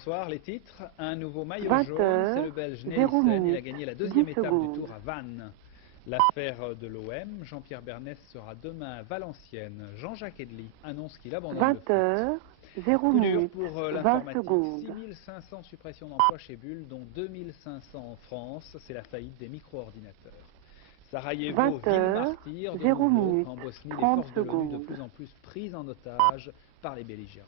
bonsoir. Les titres, un nouveau maillot 20 jaune, c'est le Belge 0 Nelissen. Il a minutes, gagné la 10 deuxième étape secondes. du Tour à Vannes. L'affaire de l'OM, Jean-Pierre Bernès sera demain à Valenciennes. Jean-Jacques Edly annonce qu'il abandonne le 20 foot. heures, 0 Coup dur minutes, pour 20 l'informatique, secondes. 6500 suppressions d'emplois chez Bull, dont 2500 en France. C'est la faillite des micro-ordinateurs. Sarajevo, 20 ville heures, martyre, de 0 nouveau minutes, en Bosnie, les 30 forces de l'ONU de secondes. plus en plus prises en otage par les belligérants.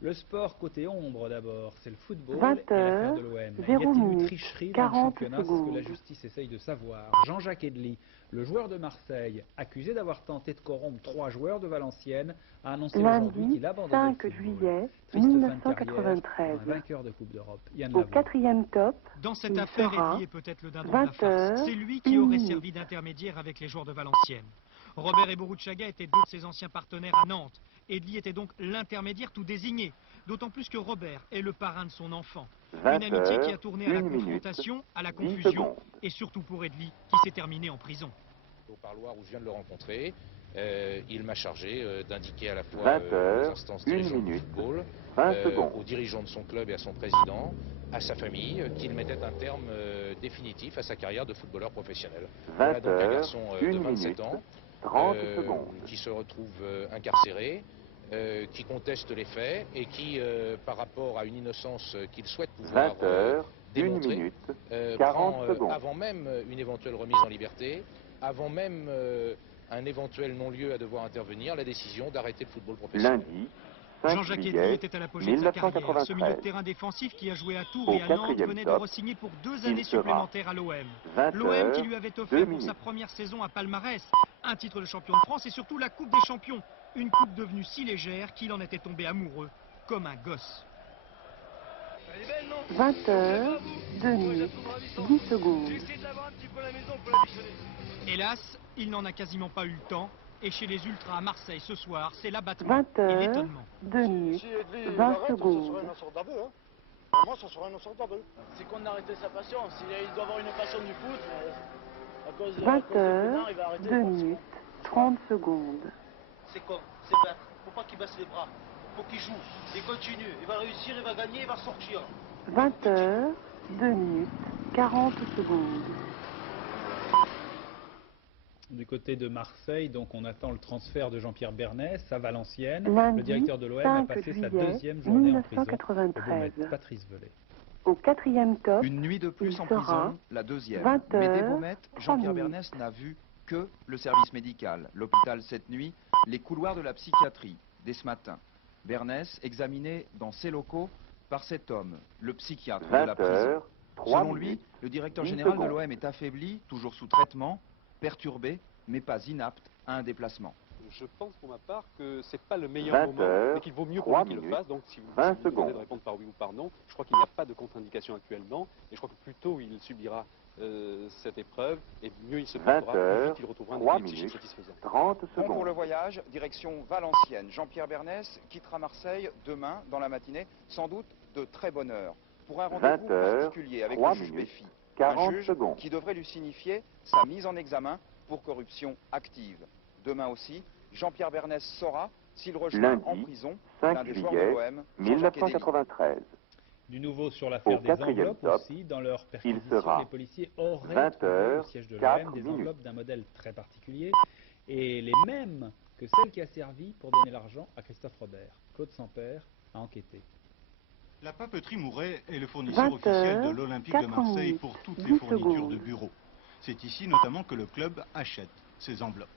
Le sport côté ombre d'abord, c'est le football 20 et l'affaire heures, de l'OM. Y 0 a-t-il eu minutes, tricherie dans le 40 championnat? C'est ce que la secondes. justice essaye de savoir. Jean-Jacques Edly, le joueur de Marseille, accusé d'avoir tenté de corrompre 3 joueurs de Valenciennes, a annoncé aujourd'hui Lundi qu'il abandonnait le 5 football. juillet Triste fin de carrière 1993. pour un vainqueur de Coupe d'Europe. Yann Au Lavoie. 4e top, Dans cette il affaire, sera Edly est peut-être le dindon de la 20 farce. heures, C'est lui qui 1 aurait minute. servi d'intermédiaire avec les joueurs de Valenciennes. Robert et Boruchaga étaient deux de ses anciens partenaires à Nantes. Edly était donc l'intermédiaire tout désigné. D'autant plus que Robert est le parrain de son enfant. Une amitié qui a tourné à la confrontation, à la confusion et surtout pour Edly qui s'est terminée en prison. Au parloir où je viens de le rencontrer, il m'a chargé d'indiquer à la fois aux instances dirigeantes du football, aux dirigeants de son club et à son président, à sa famille, qu'il mettait un terme définitif à sa carrière de footballeur professionnel. Voilà donc un garçon de 27 ans qui se retrouve incarcéré, qui conteste les faits et qui, par rapport à une innocence qu'il souhaite pouvoir démontrer, prend, avant même une éventuelle remise en liberté, avant même un éventuel non-lieu à devoir intervenir, la décision d'arrêter le football professionnel. Jean-Jacques Edly était à l'apogée de sa carrière. Ce milieu de terrain défensif qui a joué à Tours et à Nantes venait de re-signer pour 2 années supplémentaires à l'OM. L'OM qui lui avait offert pour sa première saison à palmarès un titre de champion de France et surtout la Coupe des Champions. Une coupe devenue si légère qu'il en était tombé amoureux, comme un gosse. 20 heures, 2 minutes, 10 secondes. Hélas, il n'en a quasiment pas eu le temps. Et chez les Ultras à Marseille ce soir, c'est l'abattement 20 et heures, l'étonnement. 2 minutes, 20 secondes. Vraiment, ça sera un lanceur d'arbre. C'est qu'on a arrêté sa passion. Il doit avoir une passion du foot, mais à cause de 20 Pénard, heures, il va arrêter. 2 minutes, 30 secondes. C'est con, c'est bête. Faut pas qu'il baisse les bras. Faut qu'il joue. Il continue. Il va réussir, il va gagner, il va sortir. 20 heures, 2 minutes, 40 secondes. Du côté de Marseille, donc on attend le transfert de Jean-Pierre Bernès à Valenciennes. Lundi, Le directeur de l'OM a 5 passé sa juillet deuxième journée en prison. Au 1993. Beaumet, Patrice Velay. Au 4e top, Une nuit de plus il en sera prison, la deuxième. 20 Mais dès heures, Beaumet, 3 Jean-Pierre minutes. Bernès n'a vu que le service médical, l'hôpital cette nuit, les couloirs de la psychiatrie, dès ce matin. Bernès examiné dans ses locaux par cet homme, le psychiatre de la prison. Selon lui, le directeur général de l'OM est affaibli, toujours sous traitement, perturbé, mais pas inapte à un déplacement. Je pense pour ma part que c'est pas le meilleur moment, mais qu'il vaut mieux pour lui qu'il le fasse. Donc si vous me demandez de répondre par oui ou par non, je crois qu'il n'y a pas de contre-indication actuellement, et je crois que plus tôt il subira cette épreuve, et mieux il se portera, plus vite il retrouvera un équilibre psychique satisfaisant. 30 Bon secondes. pour le voyage, direction Valenciennes. Jean-Pierre Bernès quittera Marseille demain dans la matinée, sans doute de très bonne heure, pour un rendez-vous particulier avec le juge Béfi. Un juge qui devrait lui signifier sa mise en examen pour corruption active. Demain aussi, Jean-Pierre Bernès saura s'il rejoint en prison l'un des joueurs de l'OM, Jean-Jacques Edly. 1993. Du nouveau sur l'affaire des enveloppes aussi. Dans leur perquisition, les policiers auraient trouvé au siège de l'OM des enveloppes d'un modèle très particulier et les mêmes que celles qui a servi pour donner l'argent à Christophe Robert. Claude Sampère a enquêté. La papeterie Mouret est le fournisseur officiel de l'Olympique de Marseille pour toutes les fournitures de bureaux. C'est ici notamment que le club achète ses enveloppes.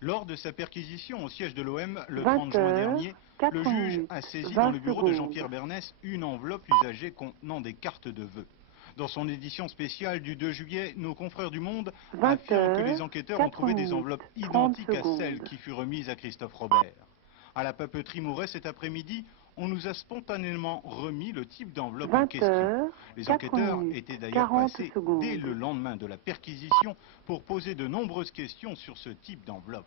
Lors de sa perquisition au siège de l'OM le 30 juin dernier, le juge a saisi dans le bureau de Jean-Pierre Bernès une enveloppe usagée contenant des cartes de vœux. Dans son édition spéciale du 2 juillet, nos confrères du Monde affirment que les enquêteurs ont trouvé des enveloppes identiques à celles qui furent remises à Christophe Robert. À la papeterie Mouret cet après-midi, on nous a spontanément remis le type d'enveloppe en question. Les enquêteurs étaient d'ailleurs passés dès le lendemain de la perquisition pour poser de nombreuses questions sur ce type d'enveloppe.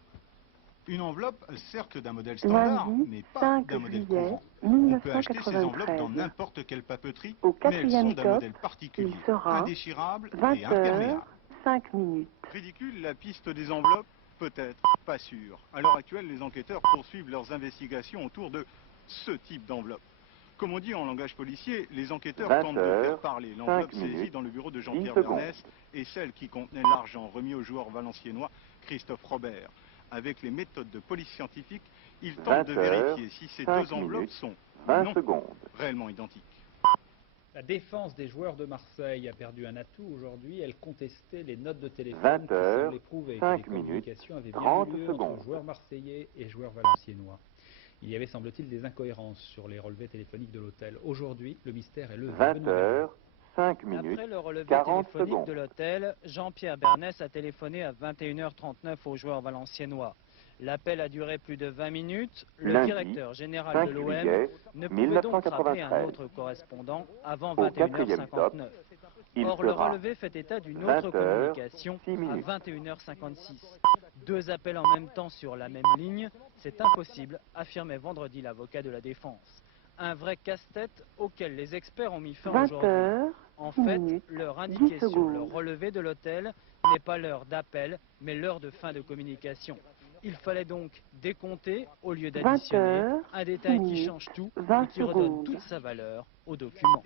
Une enveloppe, certes d'un modèle standard, mais pas d'un modèle courant. On peut acheter ces enveloppes dans n'importe quelle papeterie, mais elles sont d'un modèle particulier, indéchirable et imperméable. 5 minutes. Ridicule la piste des enveloppes? Peut-être, pas sûr. À l'heure actuelle, les enquêteurs poursuivent leurs investigations autour de ce type d'enveloppe. Comme on dit en langage policier, les enquêteurs tentent de faire parler. L'enveloppe saisie dans le bureau de Jean-Pierre Bernès est celle qui contenait l'argent remis au joueur valenciennois Christophe Robert. Avec les méthodes de police scientifique, ils tentent de vérifier si ces deux enveloppes sont réellement identiques. La défense des joueurs de Marseille a perdu un atout aujourd'hui. Elle contestait les notes de téléphone qui semblaient prouver que les communications avaient bien eu lieu entre joueurs marseillais et joueurs valenciennois. Il y avait, semble-t-il, des incohérences sur les relevés téléphoniques de l'hôtel. Aujourd'hui, le mystère est levé. 20h, 5 minutes, Après le relevé 40 téléphonique secondes. de l'hôtel, Jean-Pierre Bernès a téléphoné à 21h39 aux joueurs valenciennois. L'appel a duré plus de 20 minutes. Le Lundi, directeur général 5 de l'OM juillet ne pouvait donc rappeler un 1993. autre correspondant avant Au 21h59. top, il Or, le sera relevé fait état d'une 20 autre heures, communication 6 à minutes. 21h56. Deux appels en même temps sur la même ligne, c'est impossible, affirmait vendredi l'avocat de la défense. Un vrai casse-tête auquel les experts ont mis fin 20 aujourd'hui. heures, En 6 fait, minutes, l'heure 10 indiquée sur le secondes. relevé de l'hôtel n'est pas l'heure d'appel, mais l'heure de fin de communication. Il fallait donc décompter au lieu 20 d'additionner, heures, un détail 6 qui minutes, change tout 20 et qui redonne secondes. toute sa valeur au document.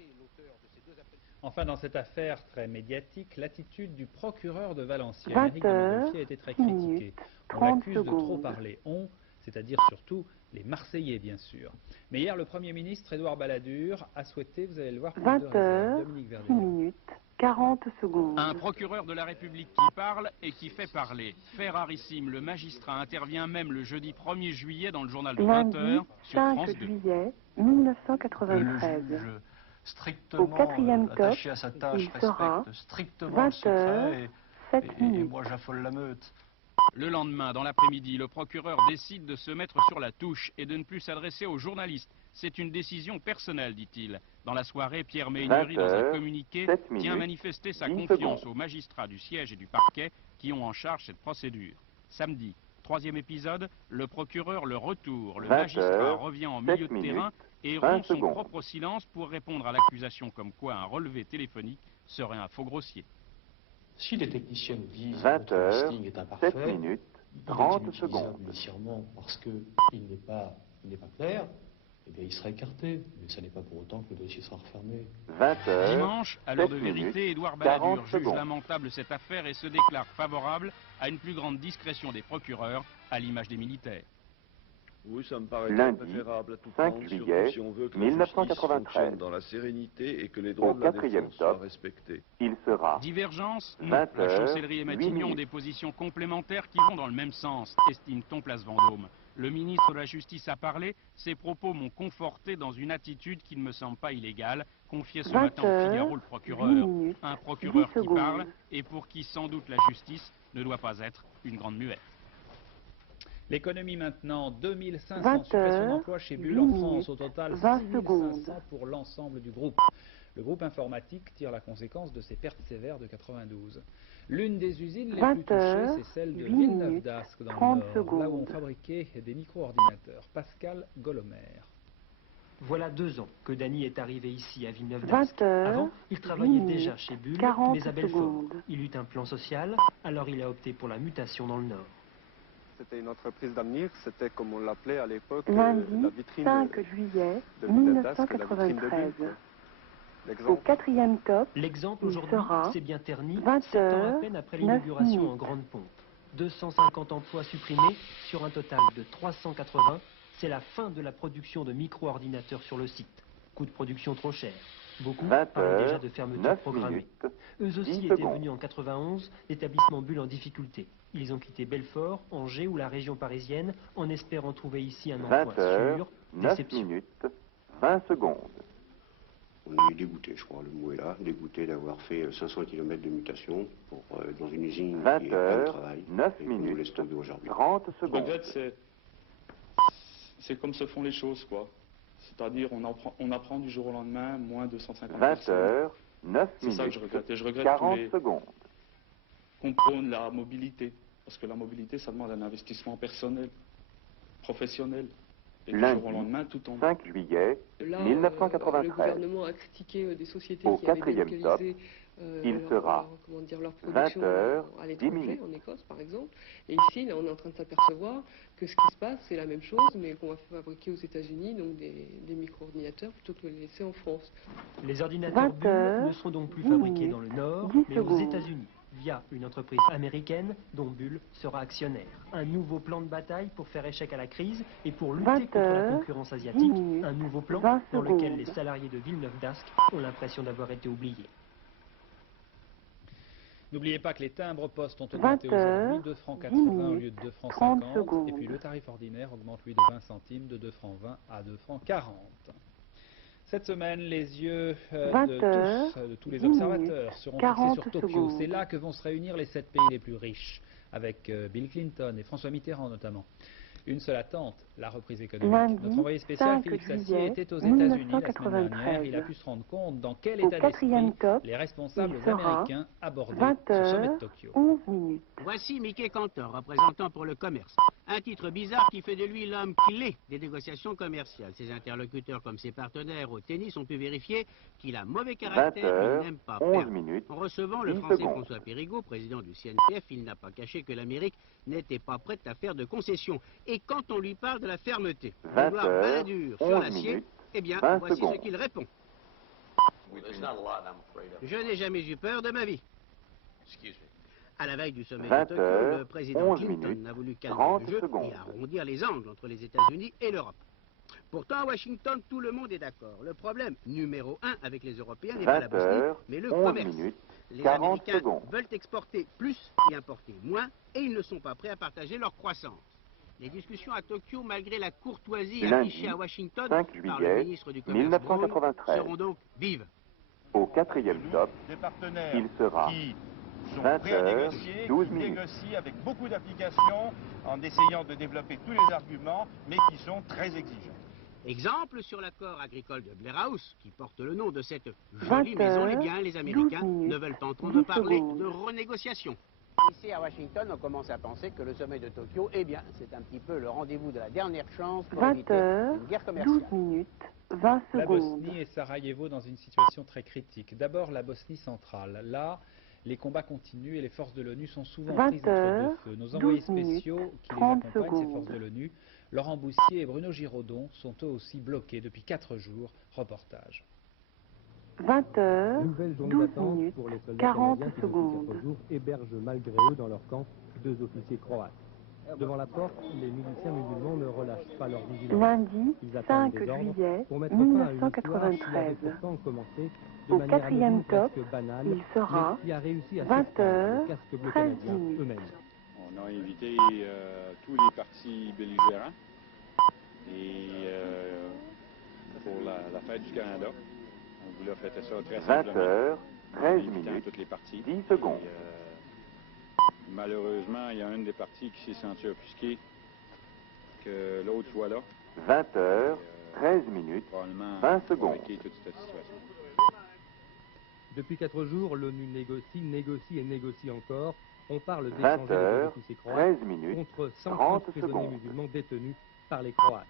Enfin, dans cette affaire très médiatique, l'attitude du procureur de Valenciennes, 20 Éric de Montgolfier, a été très 6 critiquée. minutes, On 30 l'accuse de trop secondes. parler. On, c'est-à-dire surtout les Marseillais, bien sûr. Mais hier, le Premier ministre, Édouard Balladur, a souhaité, vous allez le voir, plus de 20 réserve. heures, Dominique 6 Verdier. minutes, 40 secondes. Un procureur de la République qui parle et qui fait parler. Fait rarissime, le magistrat intervient même le jeudi 1er juillet dans le journal de 20 Lundi, heures sur 5 France 2. juillet 1993. Strictement Au quatrième top, attaché à sa tâche, il sera respecte strictement 20 le secret heures, 7 et minutes. moi j'affole la meute. Le lendemain, dans l'après-midi, le procureur décide de se mettre sur la touche et de ne plus s'adresser aux journalistes. C'est une décision personnelle, dit-il. Dans la soirée, Pierre Méhaignerie, dans un communiqué, 7 tient à minutes, manifester sa 10 confiance secondes. aux magistrats du siège et du parquet qui ont en charge cette procédure. Samedi, troisième épisode, le procureur le retour. Le 20 magistrat heures, revient en 7 milieu de minutes, terrain et 20 rompt son secondes. propre silence pour répondre à l'accusation comme quoi un relevé téléphonique serait un faux grossier. Si les techniciens nous disent 20 que heures, le listing est imparfait, 7 minutes, il est 30 inutilisable secondes. initialement parce qu'il n'est pas clair, eh bien il sera écarté. Mais ça n'est pas pour autant que le dossier sera refermé. 20 heures, Dimanche, à l'heure 7 de minutes, vérité, Édouard 40 Balladur juge secondes. lamentable cette affaire et se déclare favorable à une plus grande discrétion des procureurs, à l'image des militaires. Oui, ça me paraît Lundi, préférable à tout 5 prendre, juillet, surtout si on veut que la justice 1993. fonctionne dans la sérénité et que les droits Au de la quatrième défense soient top, respectés. il sera Divergence? Non. 20 La heures, chancellerie et 8 Matignon ont minutes. des positions complémentaires qui vont dans le même sens, estime-t-on place Vendôme. Le ministre de la Justice a parlé, ses propos m'ont conforté dans une attitude qui ne me semble pas illégale, confiait ce 20 matin au Figaro le heures, 8 procureur. minutes, Un procureur 10 qui secondes. parle et pour qui sans doute la justice ne doit pas être une grande muette. L'économie maintenant, 2500 20 suppressions heures, d'emplois chez Bull 8 en France, minutes, au total 20 6500 secondes. pour l'ensemble du groupe. Le groupe informatique tire la conséquence de ces pertes sévères de 92. L'une des usines les 20 plus touchées, heures, c'est celle de 8 Villeneuve minutes, d'Ascq dans 30 le Nord, là où on secondes. fabriquait des micro-ordinateurs. Pascal Golomer. Voilà 2 ans que Dany est arrivé ici à Villeneuve 20 d'Ascq. heures, Avant, il travaillait 8 déjà minutes, chez Bull, 40 mais à Belfort. secondes. Il eut un plan social, alors il a opté pour la mutation dans le Nord. C'était une entreprise d'avenir, c'était comme on l'appelait à l'époque Lundi, la vitrine 5 juillet de Villeneuve d'Ascq, la vitrine de 1993. Bull. Au L'exemple. quatrième top, L'exemple il aujourd'hui, sera c'est bien terni, 20 7 ans à heures, peine après 9 l'inauguration en minutes. grande pompe. 250 emplois supprimés sur un total de 380. C'est la fin de la production de micro-ordinateurs sur le site. Coût de production trop cher. Beaucoup 20 parlent déjà heures, de fermeture 9 programmée. minutes, Eux 10 aussi étaient secondes. venus en 91, l'établissement Bull en difficulté. Ils ont quitté Belfort, Angers ou la région parisienne en espérant trouver ici un 20 emploi heures, sûr. 9 Déception. minutes, 20 secondes. On est dégoûté, je crois, le mot est là, dégoûté d'avoir fait 500 km de mutation pour, dans une usine 20 qui est pleine de heures, travail 9 et qu'on nous minutes, laisse tomber aujourd'hui. 30 Je secondes. regrette, c'est comme se font les choses, quoi. C'est-à-dire, on apprend du jour au lendemain moins de 150 20 personnes. heures, 9 C'est ça que minutes, je regrette. Et je regrette 40 secondes. qu'on prône la mobilité. Parce que la mobilité, ça demande un investissement personnel, professionnel. Et du Lundi, jour au lendemain, tout tombe. 5 juillet Là, 1993. le gouvernement a critiqué des sociétés Au qui avaient quatrième délocalisé leur production à l'étranger, en Écosse par exemple. Et ici, là, on est en train de s'apercevoir que ce qui se passe, c'est la même chose, mais qu'on va fabriquer aux États-Unis donc des micro-ordinateurs plutôt que de les laisser en France. Les ordinateurs Bull ne seront donc plus fabriqués dans le Nord, mais aux États-Unis, via une entreprise américaine dont Bull sera actionnaire. Un nouveau plan de bataille pour faire échec à la crise et pour lutter contre la concurrence asiatique. Un nouveau plan dans lequel les salariés de Villeneuve-d'Ascq ont l'impression d'avoir été oubliés. N'oubliez pas que les timbres postes ont augmenté aujourd'hui, 2 francs 80 au lieu de 2 francs 50. Et puis le tarif ordinaire augmente lui de 20 centimes, de 2 francs 20 à 2 francs 40. Cette semaine, les yeux de tous les observateurs seront fixés sur Tokyo. C'est là que vont se réunir les 7 pays les plus riches, avec Bill Clinton et François Mitterrand notamment. Une seule attente, la reprise économique. Notre envoyé spécial, Philippe Sassier, était aux États-Unis la semaine dernière. Il a pu se rendre compte dans quel état d'esprit les responsables américains abordaient ce sommet de Tokyo. Voici Mickey Cantor, représentant pour le commerce. Un titre bizarre qui fait de lui l'homme clé des négociations commerciales. Ses interlocuteurs comme ses partenaires au tennis ont pu vérifier qu'il a mauvais caractère et n'aime pas perdre. En recevant le Français François Périgaud, président du CNPF, il n'a pas caché que l'Amérique n'était pas prête à faire de concessions. Et quand on lui parle de la fermeté, vouloir baladure sur l'acier, eh bien, voici ce qu'il répond. Je n'ai jamais eu peur de ma vie. À la veille du sommet de Tokyo, le président Clinton a voulu calmer le jeu et arrondir les angles entre les États-Unis et l'Europe. Pourtant, à Washington, tout le monde est d'accord. Le problème numéro 1 avec les Européens n'est pas la Bosnie, mais le commerce. Les Américains veulent exporter plus et importer moins, et ils ne sont pas prêts à partager leur croissance. Les discussions à Tokyo, malgré la courtoisie affichée à Washington par le ministre du Commerce Brown, seront donc vives. Au 4e top, il sera sont prêts à négocier, qui négocient avec beaucoup d'applications en essayant de développer tous les arguments, mais qui sont très exigeants. Exemple sur l'accord agricole de Blair House, qui porte le nom de cette jolie maison, eh bien, les Américains ne veulent pas entendre parler de renégociation. Ici à Washington, on commence à penser que le sommet de Tokyo, eh bien, c'est un petit peu le rendez-vous de la dernière chance pour éviter une guerre commerciale. 12 minutes, 20 secondes. La Bosnie et Sarajevo dans une situation très critique. D'abord, la Bosnie centrale. Là, les combats continuent et les forces de l'ONU sont souvent prises entre deux feux. Nos envoyés spéciaux qui les accompagnent, ces forces de l'ONU, Laurent Boussier et Bruno Giraudon, sont eux aussi bloqués depuis 4 jours. Reportage. 20h, 12 minutes, 40 secondes. 4 jours hébergent malgré eux dans leur camp 2 officiers croates. Devant la porte, les miliciens musulmans ne relâchent pas leur vigilance. Lundi 5 juillet 1993. Au 4e top, il sera 20h, 13 minutes. On a invité tous les partis belligérants et pour la fête du Canada. On voulait fêter ça très simplement. 20h, 13 minutes, toutes les parties. 10 secondes. Malheureusement, il y a une des parties qui s'est sentie offusquée que l'autre soit là. 20h, 13 minutes, 20 secondes. Toute cette situation. Depuis 4 jours, l'ONU négocie et négocie encore. On parle d'échanger des officiers croates contre 130 prisonniers musulmans détenus par les Croates.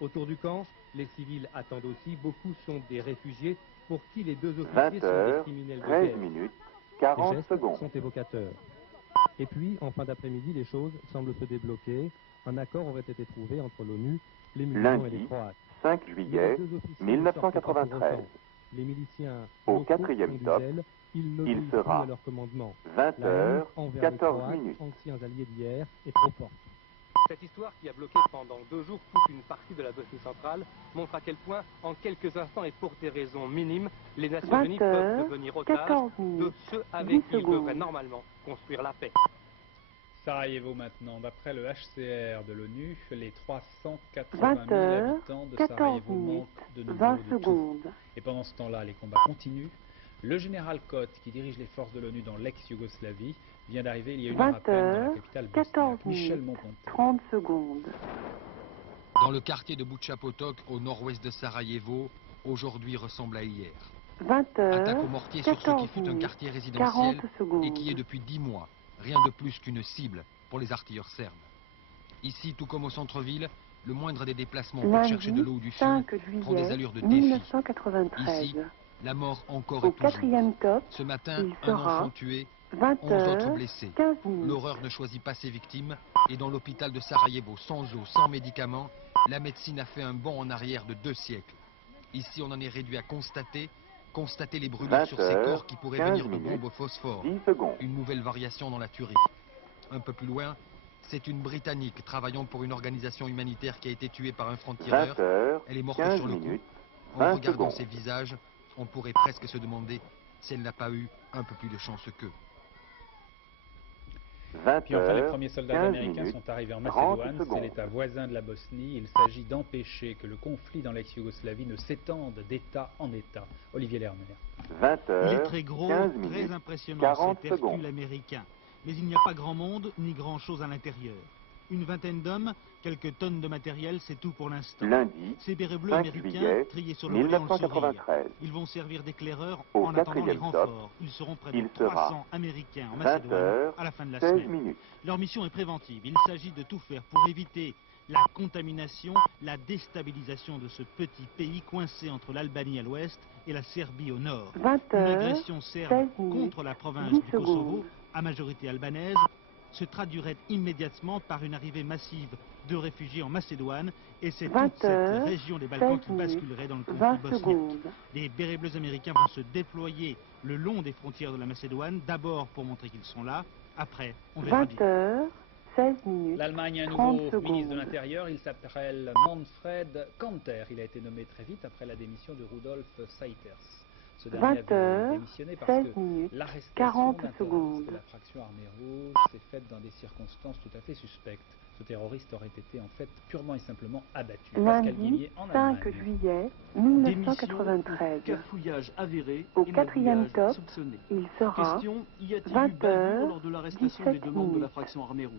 Autour du camp, les civils attendent aussi. Beaucoup sont des réfugiés pour qui les 2 officiers sont des criminels de guerre. 13 minutes, 40 les gestes secondes. sont évocateurs. Et puis, en fin d'après-midi, les choses semblent se débloquer. Un accord aurait été trouvé entre l'ONU, les musulmans et les Croates. 5 juillet 1993. Les miliciens au 4e top, il sera 20h, 14 minutes. Anciens alliés d'hier est trop forte. Cette histoire qui a bloqué pendant 2 jours toute une partie de la Bosnie centrale montre à quel point, en quelques instants et pour des raisons minimes, les Nations Unies peuvent devenir otages de ceux avec qui ils devraient normalement construire la paix. Sarajevo maintenant. D'après le HCR de l'ONU, les 380 000 habitants de Sarajevo manquent de nouveau de tout. Et pendant ce temps-là, les combats continuent. Le général Koch, qui dirige les forces de l'ONU dans l'ex-Yougoslavie, vient d'arriver il y a une heure à peine dans la capitale bosniaque. Michel Monpontet. 30 secondes. Dans le quartier de Bucha Potok, au nord-ouest de Sarajevo, aujourd'hui ressemble à hier. 20h, attaque au mortier sur ce qui fut un quartier résidentiel et qui est depuis 10 mois rien de plus qu'une cible pour les artilleurs serbes. Ici, tout comme au centre-ville, le moindre des déplacements pour chercher de l'eau ou du fil prend des allures de défi. 1993. Ici, La mort encore Au et toujours. 4e top, Ce matin, il un sera enfant tué, 20 11 autres heures, blessés. 15 minutes. L'horreur ne choisit pas ses victimes et dans l'hôpital de Sarajevo, sans eau, sans médicaments, la médecine a fait un bond en arrière de 2 siècles. Ici, on en est réduit à constater les brûlures sur ces corps qui pourraient venir de bombes au phosphore. Une nouvelle variation dans la tuerie. Un peu plus loin, c'est une Britannique travaillant pour une organisation humanitaire qui a été tuée par un franc-tireur. Elle est morte sur le coup. En regardant ses visages, on pourrait presque se demander si elle n'a pas eu un peu plus de chance qu'eux. Puis enfin, les premiers soldats américains sont arrivés en Macédoine, c'est l'État voisin de la Bosnie. Il s'agit d'empêcher que le conflit dans l'ex-Yougoslavie ne s'étende d'État en État. Olivier Lerner. Il est très gros, très impressionnant cet Hercule américain. Mais il n'y a pas grand monde, ni grand-chose à l'intérieur. Une vingtaine d'hommes, quelques tonnes de matériel, c'est tout pour l'instant. Ces bérets bleus américains, triés sur le volet ont le sourire. Ils vont servir d'éclaireurs en attendant les renforts. Ils seront près de 300 Américains en Macédoine à la fin de la semaine. Leur mission est préventive. Il s'agit de tout faire pour éviter la contamination, la déstabilisation de ce petit pays coincé entre l'Albanie à l'ouest et la Serbie au nord. Une agression serbe contre la province du Kosovo, à majorité albanaise, se traduirait immédiatement par une arrivée massive de réfugiés en Macédoine, et c'est toute cette région des Balkans qui basculerait dans le conflit bosniaque. Les bérets bleus américains vont se déployer le long des frontières de la Macédoine, d'abord pour montrer qu'ils sont là, après on verra bien. L'Allemagne a un nouveau ministre de l'Intérieur, il s'appelle Manfred Kanter. Il a été nommé très vite après la démission de Rudolf Seiters. Ce dernier avait démissionné parce que l'arrestation d'un terroriste de la fraction Armée Rouge s'est faite dans des circonstances tout à fait suspectes. Ce terroriste aurait été en fait purement et simplement abattu. Lundi 5 juillet 1993. Cafouillage avéré. Au 4e top, soupçonné. il sera Question, y a-t-il 20 eu bavure lors de l'arrestation des 2 membres de la fraction Armée Rouge?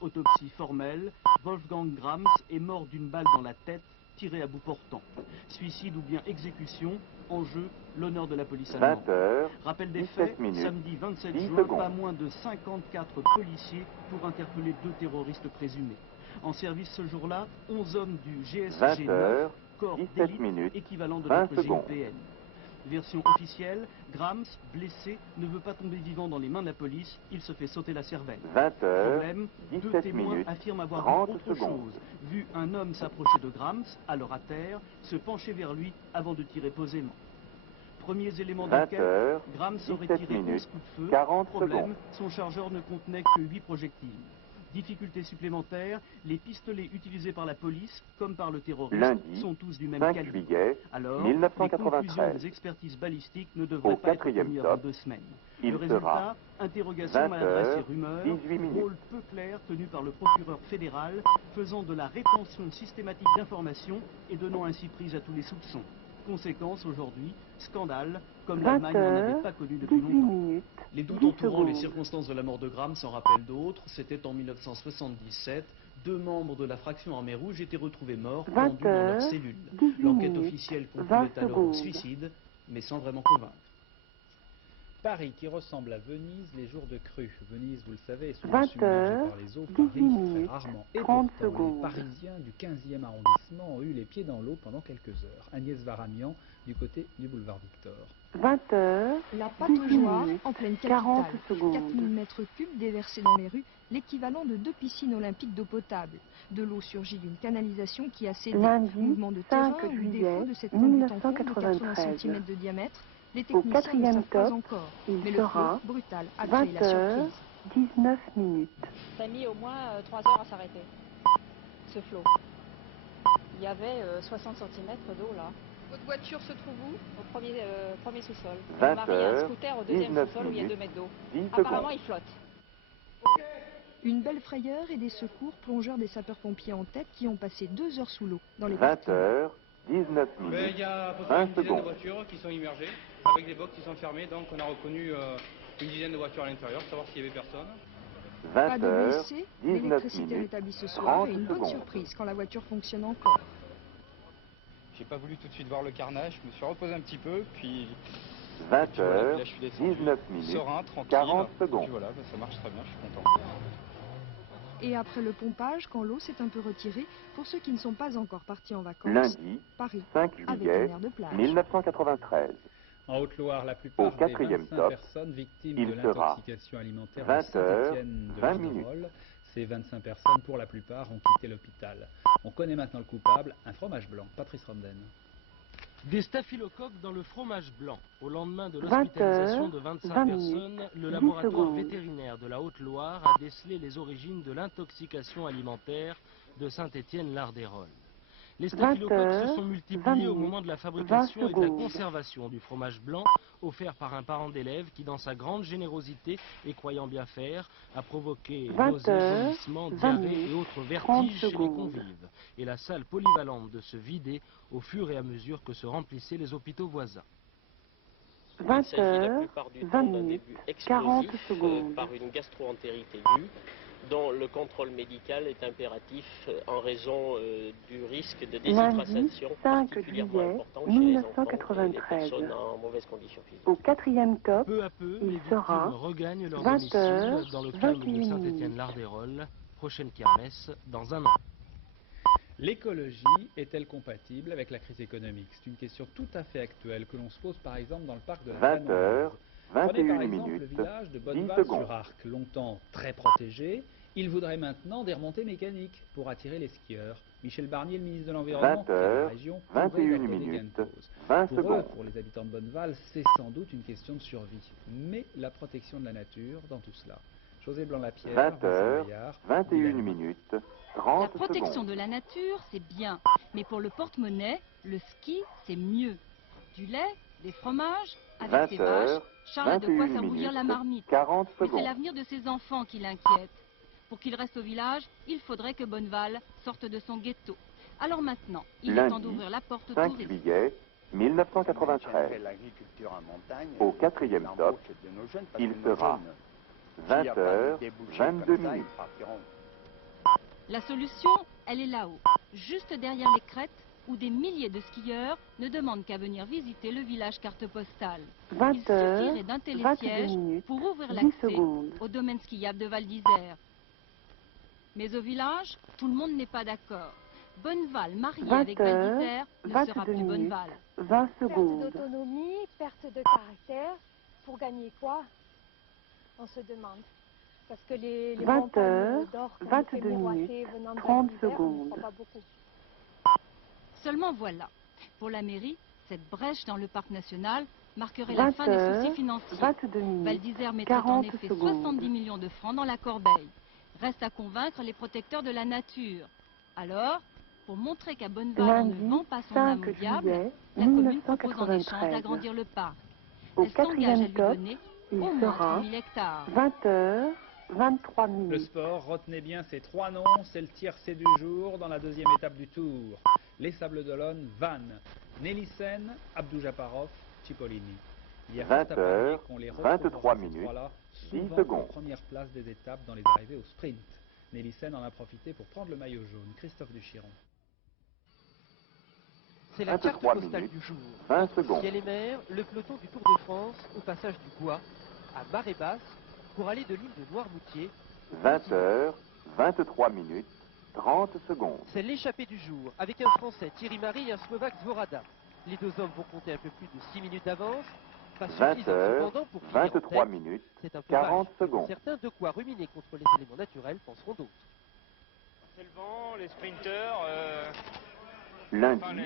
Autopsie formelle, Wolfgang Grams est mort d'une balle dans la tête, tirée à bout portant. Suicide ou bien exécution, en jeu, l'honneur de la police allemande. Rappel des faits, samedi 27 juin, pas moins de 54 policiers pour interpeller 2 terroristes présumés. En service ce jour-là, 11 hommes du GSG 9, corps d'élite équivalent de notre GIPN. Version officielle, Grams, blessé, ne veut pas tomber vivant dans les mains de la police, il se fait sauter la cervelle. Problème, 2 témoins affirment avoir vu autre chose. Vu un homme s'approcher de Grams, alors à terre, se pencher vers lui avant de tirer posément. Premiers éléments d'enquête, Grams aurait tiré 11 coups de feu. Problème, son chargeur ne contenait que 8 projectiles. Difficulté supplémentaire, les pistolets utilisés par la police, comme par le terroriste, sont tous du même calibre. Alors, les conclusions des expertises balistiques ne devraient pas être connues avant 2 semaines. Le résultat, interrogation, maladresse et rumeurs, rôle peu clair tenu par le procureur fédéral, faisant de la rétention systématique d'informations et donnant ainsi prise à tous les soupçons. Conséquence aujourd'hui, scandale, comme l'Allemagne n'en avait pas connu depuis longtemps. Les doutes entourant les circonstances de la mort de Grams s'en rappellent d'autres. C'était en 1977. 2 membres de la fraction Armée Rouge étaient retrouvés morts, pendus dans leur cellule. L'enquête officielle concluait alors au suicide, mais sans vraiment convaincre. Paris qui ressemble à Venise les jours de crue. Venise, vous le savez, est souvent submergée par les eaux. Paris, très rarement. Et pourtant, les Parisiens du 15e arrondissement ont eu les pieds dans l'eau pendant quelques heures. Agnès Varamian, du côté du boulevard Victor. 20 heures, la pataugeoire en pleine capitale. 4000 mètres cubes déversés dans les rues, l'équivalent de 2 piscines olympiques d'eau potable. De l'eau surgit d'une canalisation qui a cédé. Mouvement de terrain ou défaut de cette conduite en cours de 80 cm de diamètre. Les techniciens ne savent pas encore, mais le flot brutal a créé la surprise. 19 minutes. Ça a mis au moins 3 heures à s'arrêter, ce flot. Il y avait 60 cm d'eau là. Votre voiture se trouve où? Au premier sous-sol. Mon mari a un scooter au 2e sous-sol où il y a 2 mètres d'eau. Apparemment, il flotte. Une belle frayeur et des secours, plongeurs des sapeurs-pompiers en tête, qui ont passé 2 heures sous l'eau dans les 20 heures, 19 minutes. Il y a à peu près une dizaine de voitures qui sont immergées, avec des box qui sont fermés, donc on a reconnu une dizaine de voitures à l'intérieur, savoir s'il y avait personne. 20 heures, 19 l'électricité rétablie ce soir et une bonne surprise quand la voiture fonctionne encore. J'ai pas voulu tout de suite voir le carnage, je me suis reposé un petit peu, puis... 20 heures, 19 minutes, serein, tranquille, 40 secondes. Puis voilà, ça marche très bien, je suis content. Et après le pompage, quand l'eau s'est un peu retirée, pour ceux qui ne sont pas encore partis en vacances, lundi, Paris, 5 juillet 1993. En Haute-Loire, la plupart des 25 personnes victimes de l'intoxication alimentaire de Saint-Étienne de l'Arderolles, ces 25 personnes, pour la plupart, ont quitté l'hôpital. On connaît maintenant le coupable, un fromage blanc. Patrice Romden. Des staphylocoques dans le fromage blanc. Au lendemain de l'hospitalisation de 25 personnes, le laboratoire vétérinaire de la Haute-Loire a décelé les origines de l'intoxication alimentaire de Saint-Étienne-l'Arderolles. Les staphylocoques se sont multipliés au moment de la fabrication et de la conservation du fromage blanc offert par un parent d'élève qui, dans sa grande générosité et croyant bien faire, a provoqué nausées, vomissements, diarrhées et autres vertiges chez les convives. Et la salle polyvalente de se vider au fur et à mesure que se remplissaient les hôpitaux voisins. 20 heures, 20 minutes, 40 secondes. Par une gastro-entérite aiguë, dont le contrôle médical est impératif en raison du risque de déshydratation particulièrement important chez les enfants et les personnes en mauvaise condition physique. Au 4e top, peu à peu, les victimes regagnent leur domicile dans le calme de Saint-Étienne-l'Arderolles. Prochaine kermesse dans un an. L'écologie est-elle compatible avec la crise économique? C'est une question tout à fait actuelle que l'on se pose par exemple dans le parc de la 20 heures, 21 Prenez par exemple minutes, le village de 10 Bonneval-sur-Arc, longtemps très protégé. Il voudrait maintenant des remontées mécaniques pour attirer les skieurs. Michel Barnier, le ministre de l'Environnement, qui est de la région, pourrait leur donner gain de cause. Pour les habitants de Bonneval, c'est sans doute une question de survie. Mais la protection de la nature dans tout cela. José Blanc-Lapierre, 20 heures, 21 minutes, 30 La protection de la nature, c'est bien. Mais pour le porte-monnaie, le ski, c'est mieux. Du lait, des fromages, avec ses vaches, Charles a de quoi faire bouillir la marmite. Mais c'est l'avenir de ses enfants qui l'inquiète. Pour qu'il reste au village, il faudrait que Bonneval sorte de son ghetto. Alors maintenant, il est temps d'ouvrir la porte aux 5 touristes. juillet 1993. Au 4e top, il sera 20 heures, 22 minutes. La solution, elle est là-haut, juste derrière les crêtes, où des milliers de skieurs ne demandent qu'à venir visiter le village carte postale. Il suffirait d'un télésiège pour ouvrir l'accès au domaine skiable de Val d'Isère. Mais au village, tout le monde n'est pas d'accord. Bonneval marié avec Val d'Isère ne sera plus Bonneval. 20 secondes. Perte d'autonomie, perte de caractère. Pour gagner quoi? On se demande. Parce que les 20 heures, 22 minutes, 30 secondes. Seulement voilà, pour la mairie, cette brèche dans le parc national marquerait la fin des soucis financiers. Val d'Isère mettrait en effet 70 millions de francs dans la corbeille. Reste à convaincre les protecteurs de la nature. Alors, pour montrer qu'à Bonneval on ne vend pas son âme au diable, la commune propose en échange d'agrandir le parc. Elle s'engage à lui donner au moins 3000 hectares. 20 heures, 23 minutes. Le sport, retenez bien ces 3 noms, c'est le tiercé du jour dans la 2e étape du Tour. Les Sables d'Olonne, Vannes, Nélissen, Abdou Japarov, Cipollini. Il y a 20 heures, 23 minutes, 10 secondes. Première place des étapes dans les arrivées au sprint. Nélissen en a profité pour prendre le maillot jaune. Christophe Duchiron. C'est la carte postale du jour. 20 secondes. Ciel et mer, le peloton du Tour de France au passage du Bois, à marée basse, pour aller de l'île de Noirmoutier. 20 heures, 23 minutes, 30 secondes. C'est l'échappée du jour, avec un Français Thierry Marie et un Slovaque Zvorada. Les deux hommes vont compter un peu plus de 6 minutes d'avance. 20 heures, 23 minutes, 40 secondes. Certains de quoi ruminer contre les éléments naturels penseront d'autres. C'est le vent, les sprinteurs... Lundi,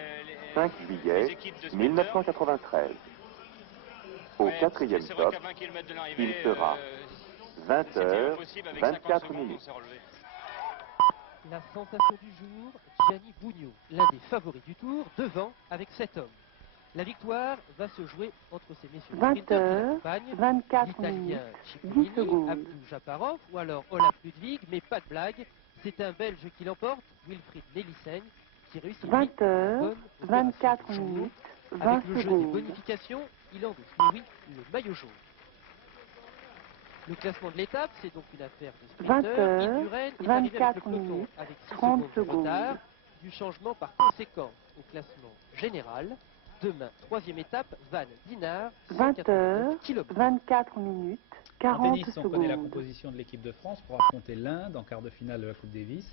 5 juillet 1993. Au 4e top, il sera 20 heures, 24 minutes. La sensation du jour, Gianni Bugno, l'un des favoris du Tour, devant avec 7 hommes. La victoire va se jouer entre ces messieurs 20 heures, 24 minutes, 10 secondes. Abdou Japarov ou alors Olaf Ludwig, mais pas de blague, c'est un Belge qui l'emporte, Wilfried Nélissen, qui réussit 20 heures, 24 minutes, 20 avec le jeu secondes. des bonifications, il endosse, oui, le maillot jaune. Le classement de l'étape, c'est donc une affaire de 20 sprinter. heures, Indurain est arrivé avec le 24 peloton minutes, avec 6 30 secondes de retard, du changement par conséquent au classement général. Demain, 3e étape, Vannes, Dinard, 20 heures, 24 minutes, 40 en tennis, on connaît la secondes. composition de l'équipe de France pour affronter l'Inde en quart de finale de la Coupe Davis.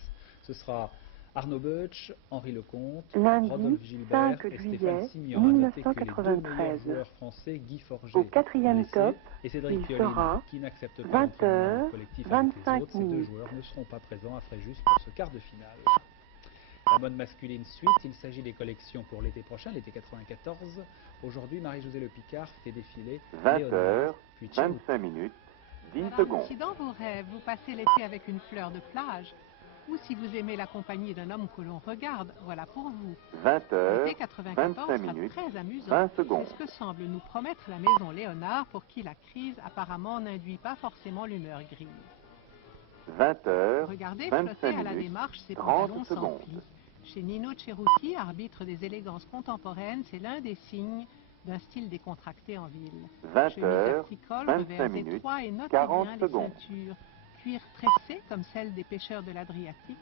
Ce sera Arnaud Beuch, Henri Lecomte, lundi, Rodolphe Gilbert et Stéphane Signon. À noter que les deux meilleurs joueurs français, Guy Forget, au 4e top, et Cédric il Pioline, sera qui n'accepte pas l'entraînement collectif avec les autres, ces deux minutes. joueurs ne seront pas présents à Fréjus pour ce quart de finale. La mode masculine suite, il s'agit des collections pour l'été prochain, l'été 94. Aujourd'hui, Marie-Josée Le Picard fait défiler 20h, 25 minutes, 10 secondes. Si dans vos rêves, vous passez l'été avec une fleur de plage, ou si vous aimez la compagnie d'un homme que l'on regarde, voilà pour vous. 20h, L'été 94 25 minutes, sera très amusant. 20 secondes. C'est ce que semble nous promettre la maison Léonard, pour qui la crise apparemment n'induit pas forcément l'humeur grise. 20h, Regardez 25 flotter à la minutes, démarche ces 30 pantalons sans secondes. plis. Chez Nino Cerruti, arbitre des élégances contemporaines, c'est l'un des signes d'un style décontracté en ville. 20h, 25 revers minutes, étroits et notez 40 bien secondes. les ceintures cuir tressé comme celle des pêcheurs de l'Adriatique,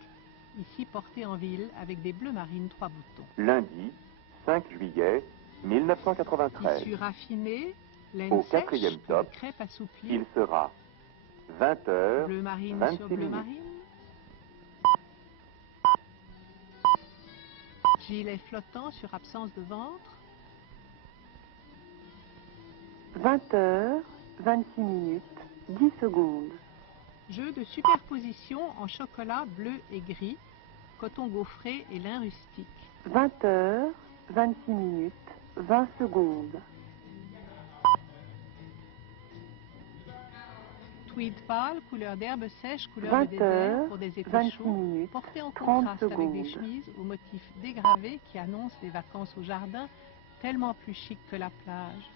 ici portées en ville avec des bleus marines 3 boutons. Lundi, 5 juillet 1993. Tissu raffiné, laine au sèche, 4e top, crêpe assouplie, il sera 20h, bleu marine 26 sur bleu minutes. marine. Gilet flottant sur absence de ventre. 20h, 26 minutes, 10 secondes. Jeu de superposition en chocolat bleu et gris, coton gaufré et lin rustique. 20h, 26 minutes, 20 secondes. Tweed pâle, couleur d'herbe sèche, couleur de désert pour des étés chauds, porté en contraste avec des chemises aux motifs dégravés qui annoncent les vacances au jardin, tellement plus chic que la plage.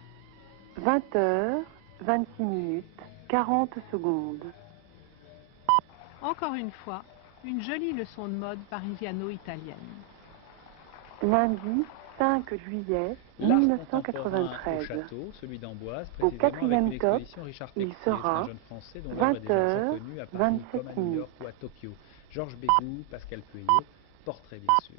20h, 26 minutes, 40 secondes. Encore une fois, une jolie leçon de mode parisiano-italienne. Lundi 5 juillet 1993. Au château, celui d'Amboise, au précisément avec une 4e top, exposition Richard il Texier, sera un jeune français dont l'œuvre est déjà reconnue à Paris comme à New minutes. York ou à Tokyo. Georges Bégou, Pascal Pueyo, portrait bien sûr.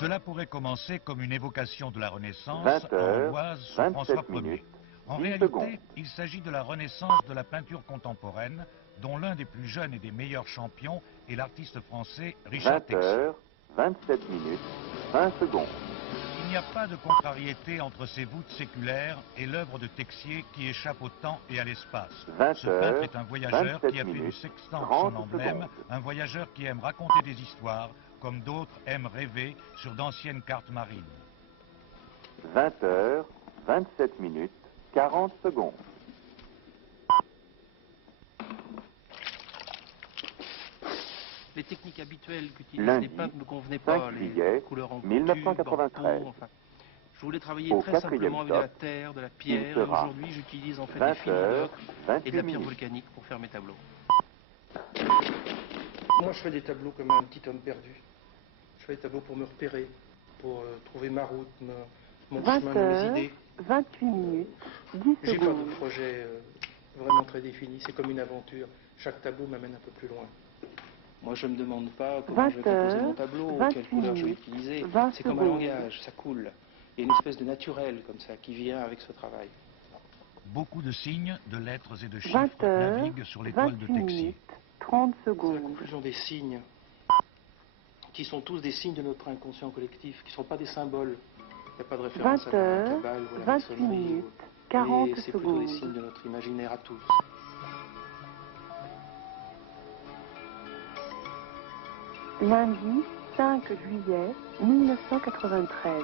Cela pourrait commencer comme une évocation de la Renaissance 20h, à Amboise sous François minutes, Ier. En 10 réalité, secondes. il s'agit de la renaissance de la peinture contemporaine, dont l'un des plus jeunes et des meilleurs champions est l'artiste français Richard Texier. 20h, 27 minutes, 20 secondes. Il n'y a pas de contrariété entre ces voûtes séculaires et l'œuvre de Texier qui échappe au temps et à l'espace. 20 Ce peintre est un voyageur 27 qui a fait du minutes, sextant 30 son emblème, secondes. un voyageur qui aime raconter des histoires, comme d'autres aiment rêver sur d'anciennes cartes marines. 20h, 27 minutes, 40 secondes. Les techniques habituelles qu'utilisent Lundi, les peintres ne me convenaient 5 pas, juillet les couleurs en 1993. enfin, je voulais travailler Au très 4e simplement avec de la top, terre, de la il pierre, et sera aujourd'hui j'utilise en fait des fils 20h, d'ocre et de la 28 pierre minutes. volcanique pour faire mes tableaux. Moi, je fais des tableaux comme un petit homme perdu. Je fais des tableaux pour me repérer, pour trouver ma route, mon chemin, mes idées. 28 minutes, 10 J'ai pas secondes. de projet vraiment très défini. C'est comme une aventure. Chaque tableau m'amène un peu plus loin. Moi je ne me demande pas comment je vais composer mon tableau, quelle couleur je vais utiliser. C'est comme un langage, ça coule. Il y a une espèce de naturel comme ça qui vient avec ce travail. Beaucoup de signes, de lettres et de chiffres 20h, naviguent sur les toiles de 28 Texier. minutes, 30 C'est la secondes. conclusion des signes, qui sont tous des signes de notre inconscient collectif, qui ne sont pas des symboles. Il n'y a pas de référence à la 20h, cabale ou à la 28 maçonnerie. minutes, 40 Mais c'est plutôt des secondes. signes de notre imaginaire à tous. Lundi 5 juillet 1993.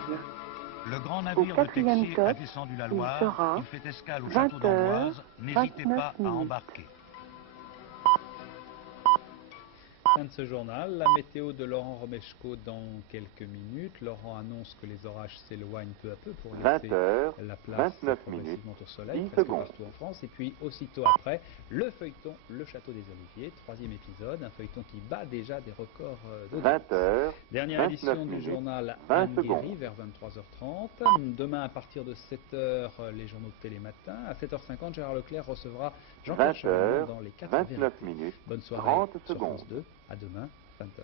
Le grand Au navire de 4e Texier a top, descendu la il Loire, sera il fait escale au château 20h, d'Amboise, n'hésitez 29 pas à minutes. embarquer. Fin de ce journal, la météo de Laurent Romeshko dans quelques minutes. Laurent annonce que les orages s'éloignent peu à peu pour laisser 20h, la place 29 progressivement au soleil, 10 presque secondes. partout en France. Et puis aussitôt après, le feuilleton Le Château des Oliviers, 3e épisode, un feuilleton qui bat déjà des records d'audience. 20h, Dernière 29 édition du minutes, journal 20 Anne secondes. Guéry vers 23h30. Demain à partir de 7h, les journaux de Télématin. À 7h50, Gérard Leclerc recevra Jean-Pierre 20h, Chevalier dans les 4 29 vérités. minutes, Bonne soirée 30 sur secondes. France 2. À demain, 20h.